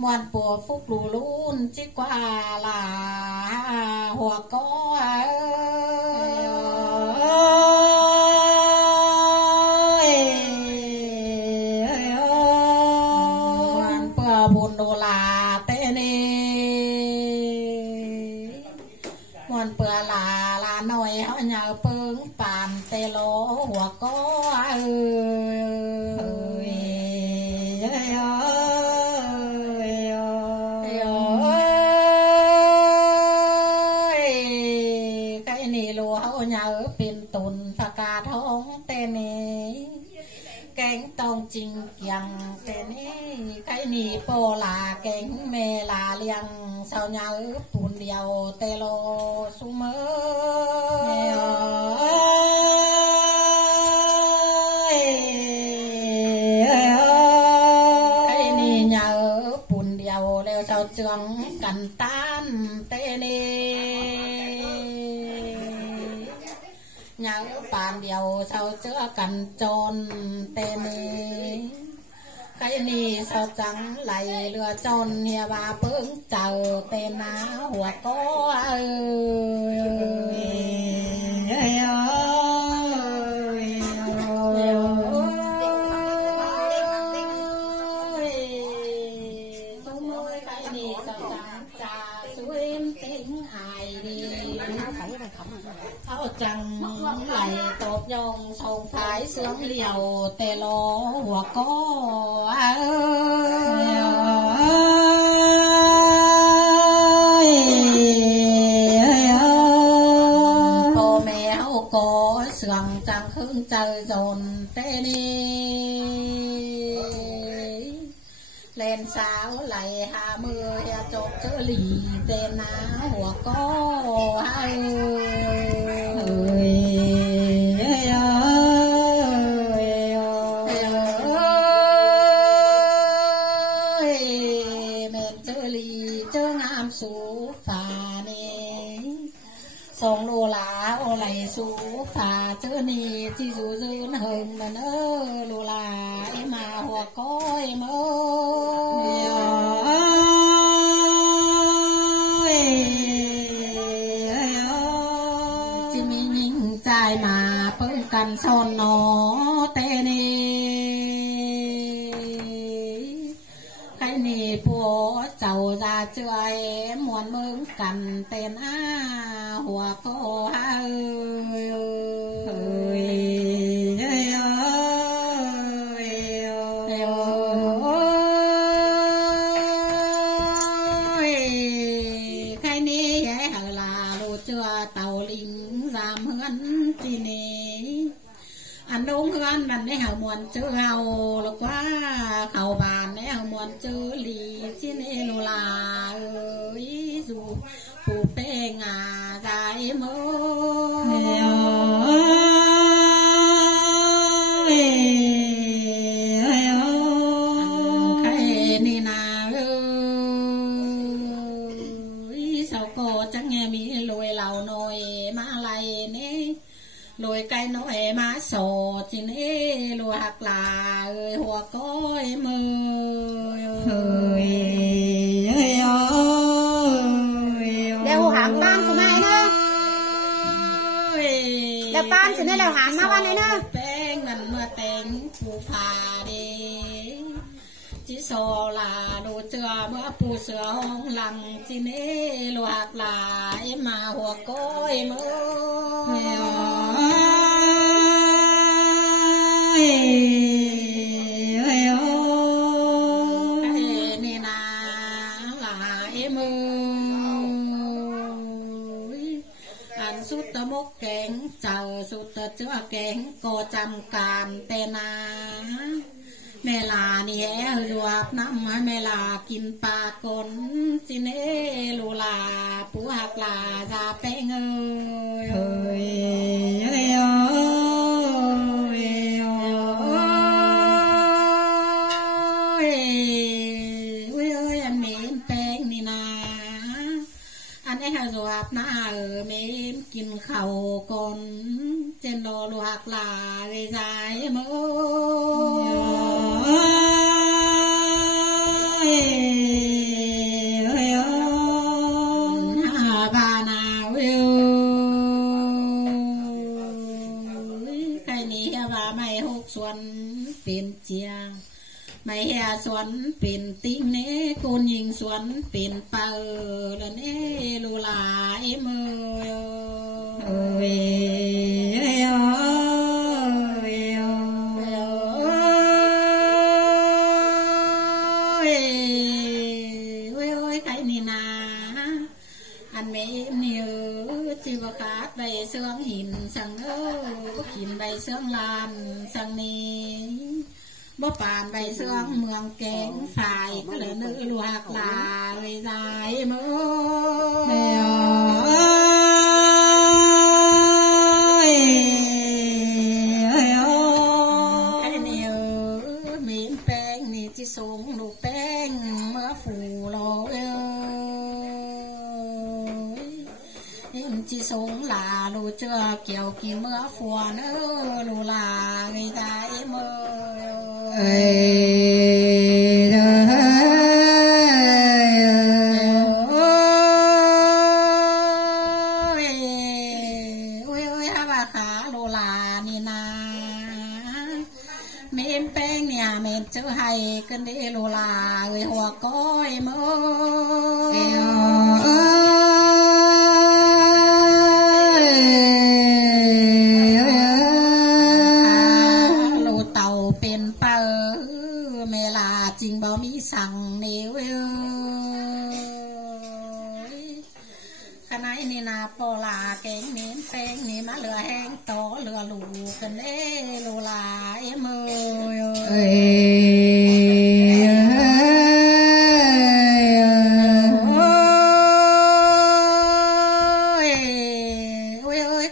muôn bùa phúc lù luôn chỉ qua là hòa có muôn bùa buồn đồ là tên đi muôn bùa là nồi họ nhờ bưng bàn tê lô hòa có tông trình kiang tên cái nì po là cánh mê là liang sao nhau bùn điều tê lô su mơ cái nì nhớ bùn điều leo sao trường cần tan tê nì nhớ bàn điều sao chữa cần tròn tên cái này sao trắng lại lừa tròn nhà bà bướng chờ tên á hoặc có chẳng lại tốt nhông sông phái sướng liều tê lô hoặc có cô mẹ hậu có sướng chẳng hương trời dồn tê đi lên sao lại hạ mưa hè chốt chữ lì tên á hoặc có hai sông lô lá ô lại số phà chữ nì chỉ dù dư hơn mà nỡ lô lá em mà hoặc có em chỉ mi nhìn trai mà bưng cần son nó tê nì cái nì bùa chầu ra chơi muốn mừng cần tên á hòa có cái ní vậy hở là đồ chưa tàu lính giảm hơn chi nè anh đúng hơn mình đấy hở muôn chữ hầu là quá khẩu bàn đấy hở muôn chữ lì chi nè lô là ơi dù phụ bê ngà dài mơ cái nì nà sao cô chẳng nghe mi lùi lầu nồi má lại nè lùi cây nồi má sổ chỉ nè lùi hạt là hoa cối mơ hãm ban số mai nữa, là ban số này là hãm nào ban này nữa. Bên mình mưa tên phù phà đi, chỉ số là đồ chưa mưa phù sữa hông lằng chỉ nế loạt là em mà hoặc có em mốc kén chờ sụt chữa kén cô chăm càn tên à mẹ là nè ruột năm mẹ là kim pa con xin ê lù là phú hạt là già bé ơi ơi anh mến bé nè na anh ấy hà ruột na ở mến kim khẩu con trên đồ luộc là gây dài mơ ส่วนเป็นเจียไม่แห่ส่วนเป็นติ้งเน่กูยิงส่วนเป็นเป่าแล้วเน่ลูลายมือโอ้ยใบเสื่องหินสังหินใบเสื่องลานสังนี้บ่ปานใบเสื่องเมืองแกงฝ่ายก็เลยนึกลวกลาเลยใจมือไอ้เนี่ยมีแป้งนี่ที่สูงลูกแป้งเมื่อฝูโลchỉ sống là lù chưa kiểu kỳ mưa phùa nữa lù là người ta em ơi ha bà khá lù là nè na mềm beng nhà mềm chữ hay cơn đi lù là người hòa coi mơจริงบ่มีสั่งนิ้วขณะนี้นาปลาแกงเน้นแป้งนี่มาเหลือแห้งโตเหลือลูกันเล่ลูลายมือ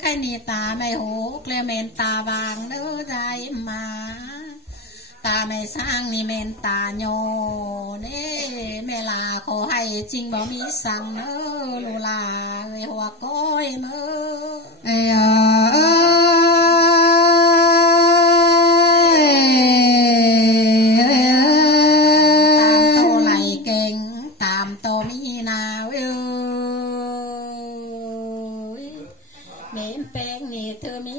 ใครนี่ตาไม่หกเลยเมนตาบางเนื้อใจมาตาไม่สร้างนี่เมนตาโยเน่เมลาขอให้จริงบ่มีสั่งเนอลูลาเอ้ยหัวก้อยมือตามโตไหลเก่งตามโตมีนาเมนแป้งนี่เธอมี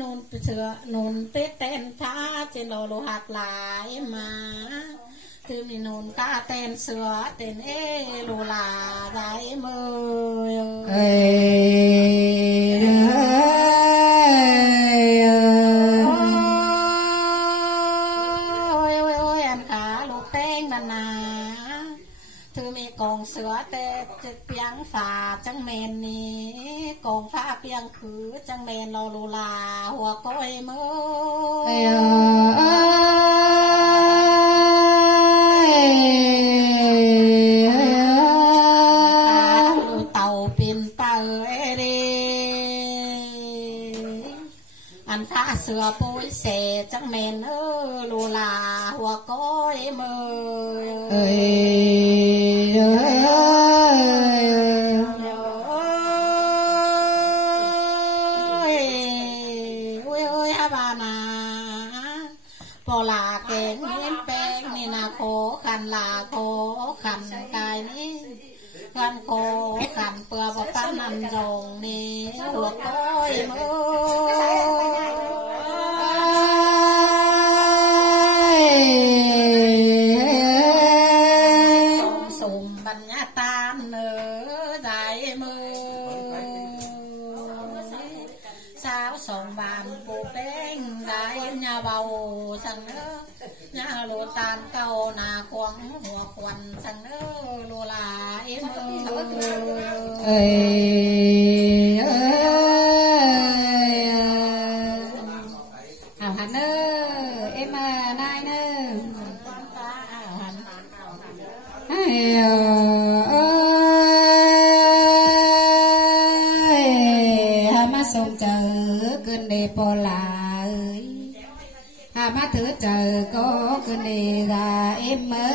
นูนเสือนูนเป็ดเต้นท่าเจนโลหักหลายมาคือมีนูนตาเต้นเสือเต้นลูลาได้มืออันขาลูกแป้งนานาเธอมีกองเสือเตะเปียงฝาจังเมนนี้กองฟ้าเปียงคือจังเมนลูลาหัวก้อยมือเต่าเป็นเป่าเรอันฟ้าเสือปุ้ยเสจังเมนลูลาหัวก้อยมือปลาเก่งเน้นแป้งนี่นาโคขันลาโคขันกายนี่ขันโคขันเปลือกปั้นนันจงนี่หัวก้อยมือสมบัญญัติตามเนื้อใจมือสาวสองบานปูแป้งได้ยาเบาสั่งเนื้อยาโลตานเก่านาควงหัวควันสั่งเนื้อโลลามือเอาหันเนื้อเอ็มนายเนื้อมาส่งเจอเกินเดปลามาถือเจอก็เกินเดกาเอ็มเมื่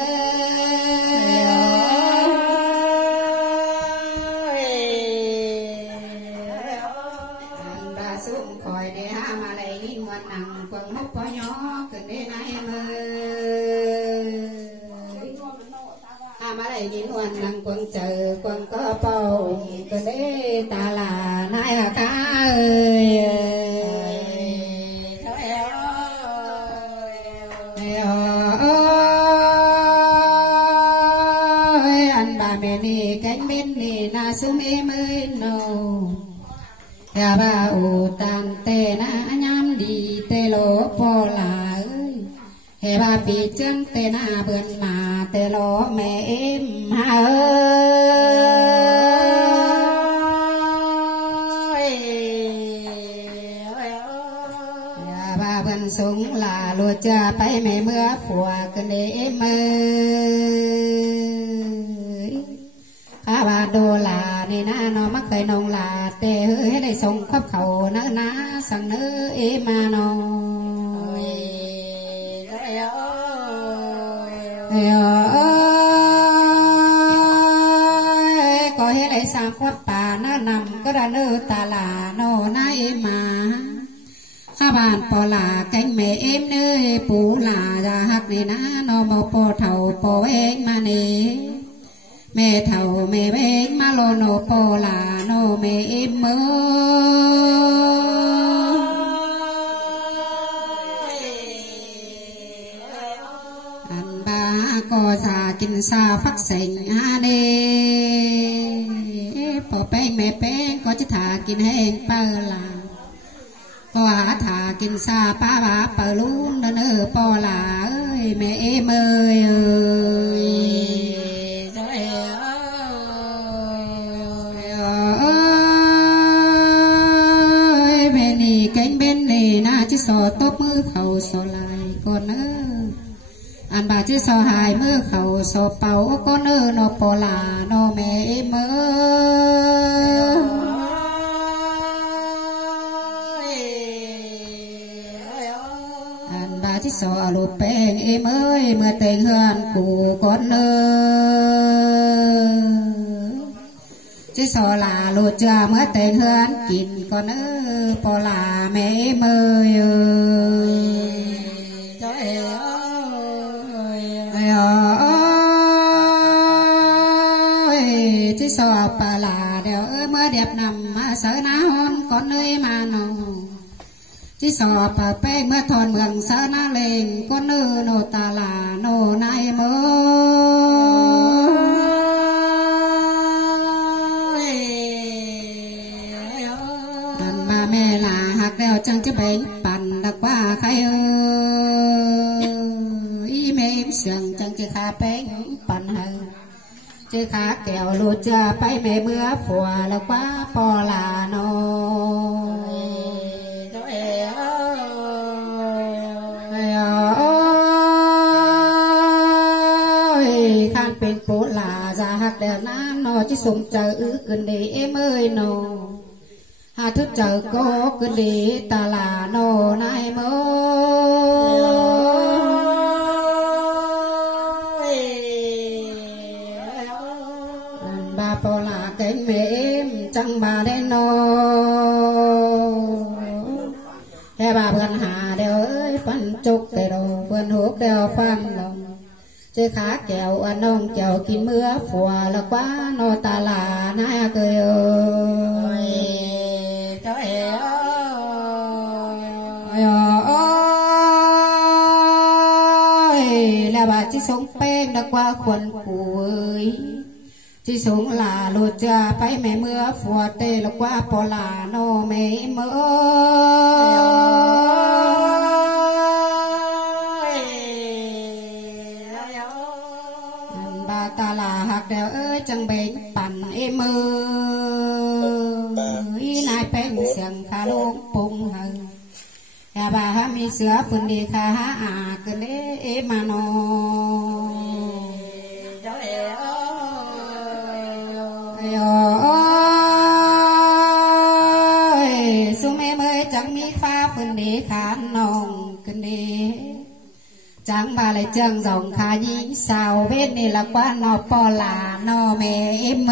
อบาสุคอยเดหามาเลยยิ่งวันนังกวงมุกพอยอเกินเดนายเมื่อมาเลยยิ่งวันนังกวงเจอกวงก็เป่าเกินเดตาลานายกา ya ba u tan tê na nhám đi tê lô po là ơi hè ba pi chân tê na bươn mà tê lô mẹ em ha ya ba bươn súng là lùa cha bay mẹ mưa phùa cơn đế mơiข้าบาโดลานี่นะนอมักเคยนองลาเตะเฮ้ยได้ส่งขับเขาเนื้อนาสั่งเนื้อเอมานอก็เฮ้ยได้สามวัดป่าหน้านำก็ได้เนื้อตาลาโนนาเอมาข้าบานปอลาแกงแม่เอ็มเนื้อปูลาจะหักนี่นะนอมปอเท่าปอเองมาเนแม่เท่าแม่เบ้งมาโลโนโปลาโนแม่เอ็มเมออันบาก็สากินซาฟักเสงอาเดพอแป้งแม่แป้งก็จะถากินแห้งเปลาก็หาถากินซาป้าบาเปลุงเนอโปลาเอ้ยแม่เอ็มเอ้ยสอตบมือเขาสอลายก่อนเนออันบาที่สอหายมือเขาสอเป่าก็เนอโนโปลาโนแม่เมออันบาที่สอลูกแป้งเมยเมื่อแต่งเฮือนกูก่อนเนอที่สอลาลูกจ่าเมื่อแต่งเฮือนกินก่อนเนอปอลาแม่เมยที่สอปลาเดี๋ยวเมื่อเดียบนำมาเสนาฮอนก่อนเลยมาโนที่สอปแป้งเมื่อทอนเมืองเสนาเลงก่อนเนอโนตาลาโนนายเมแม่ลาหักแล้วจังจะเป็นปั่นดักว่าใครอีแม่เสียงจังจะขาเป็นปั่นหึงจะขาแก้วลูจะไปแม่เมื่อผัวแล้วว่าปอลาโนข้านเป็นปูลาจะหักเดียวน้ำโนจะสุ่มเจอกันดีเมื่อยโนหาทุกเจอก็กดีตาลาโนนายโมบาปลาเก่งเมมจังบาได้โนแค่บาเพื่อนหาเดียวฟันจุกแต่เราเพื่อนหัวแก้วฟันลงเจ้าขาแก้วอันน้องแก้วกินเมื่อฝัวแล้วว่าโนตาลานายเกยแล้วบาที่สงเป้งดักว่าคนป่วยที่สงลาโลจะไปแม่เมื่อฝัวเตลักว่าปอลาโนแม่เมื่อบาตาลาหักเดียวจังเบ่งปั่นมือนายเป็นเสียงคาลุงปุงหึงแต่บาฮามีเสือฝุ่นดีคาหาอาเกินเอมาโนสุเมเมยจังมีฟ้าฝุ่นดีขานองกันดีจังบาเลยจังส่งขายิงสาวเวทนี่ละกว่านอปอลานอเมเม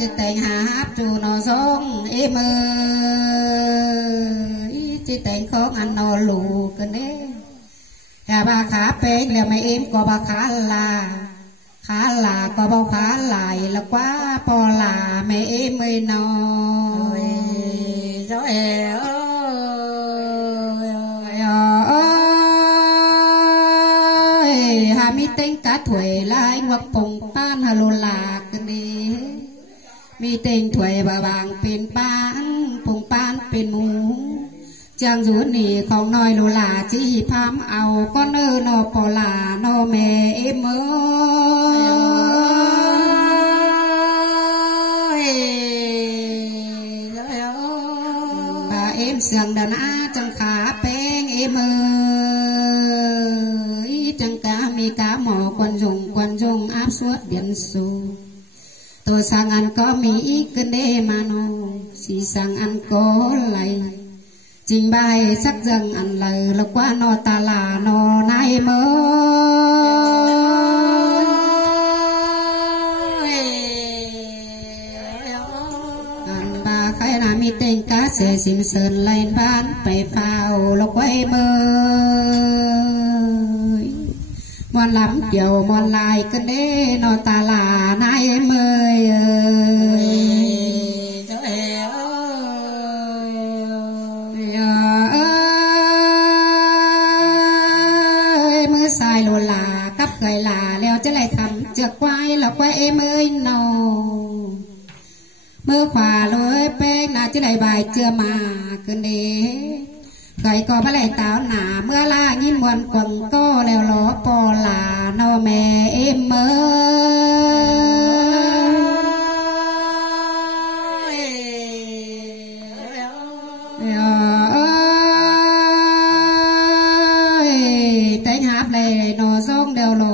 จะแต่งหาจูนอซงเอเมจะแต่งของอันนอลูกันเด้แต่บาขาเป็นแล้วไม่เอ็มก็บาขาลาก็บาขาลายแล้วว่าปอลาไม่เอ็มไม่นอยหามีเต็งกัด tuổi lai ngoặc bồng pan hà lô lạc điมีเต็งถวยบาบางเป็นปานปงปานเป็นหมูจางจูนี่ของน้อยโลลาจีพามเอาก็เนอนอปอลานอแม่เอ็มบาเอ็มเสียงดานาจังขาแป้งเอ็มจังกามีกาหมอควันจงอาบสวดเดียนสูตัวสังอันก็มีกันเดมาโนสีสังอันก็ไหลจริงใบสักจังอันเลยแล้วกว่านอตาลานอนายเมอันบาใครน่ามีเต็งกาเสียสิมเสินไล่บ้านไปเฝ้าแล้วไว้เมมอนลำเกี่ยวมอนลายกันเด้นอตาลานายเมยมือสายโลลากับเคยลาแล้วจะไล่ทำเจือกควายแล้วควายเมยนอมือขวาเลยเป้งน่าจะได้ใบเจือมากันเด้เคยก็มาไล่ตาวหนาเมื่อลายินมวนกวงก็แล้วล้อปอลานอแม่เอ็มเมแต่งหาบเลยโนซ่องเดียวโหล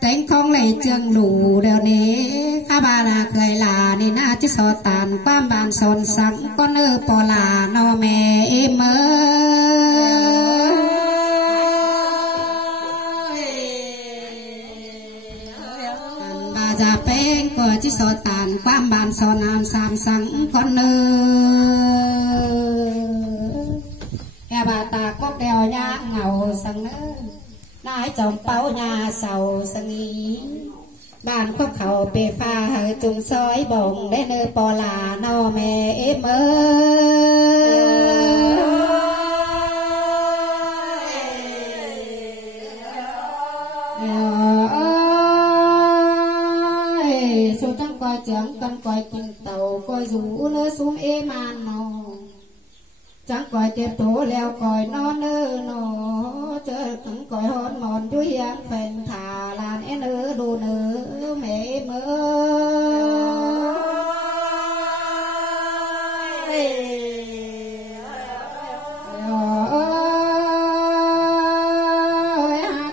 แต่งคองเลยเจืองหลูเดียวนี้ข้าบานาเคยลานี่น่าจะสอตานความบานสนสังก็เนื้อปอลานอแม่เอ็มเมจะเป็นก็จิสอตานความบานสอนนามสามสังก่อนเนื้อแก่บาตาก็เดียวยาเงาสังเนื้อนายจอมเป้ายาเสาสังอีบ้านควบเขาเปฟ้าจุงซอยบ่งได้เนื้อปอลานอแม่เอ็มสูจังก้อยเจียงกันก้อยกินเต่าก้อยสูเนื้อสูงเอมานนอจังก้อยเจ็บโตแล้วก้อยนอนเนื้อนอเจอถึงก้อยหอนหมอนด้วยยังแฟนถาลานเนื้อดูเนื้อแม่เมื่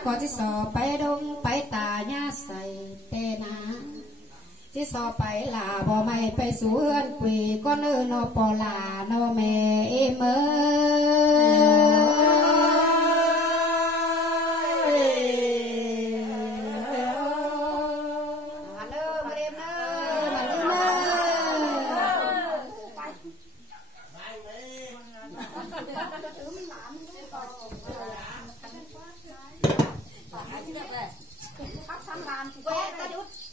อที่สอไปดงไปตาญาใส่เตนาที่สอไปลาบ่ไม่ไปสวนกุยก็เนื้อนอปอลานอแม่เอเมHãy subscribe cho kênh Ghiền Mì Gõ để không bỏ lỡ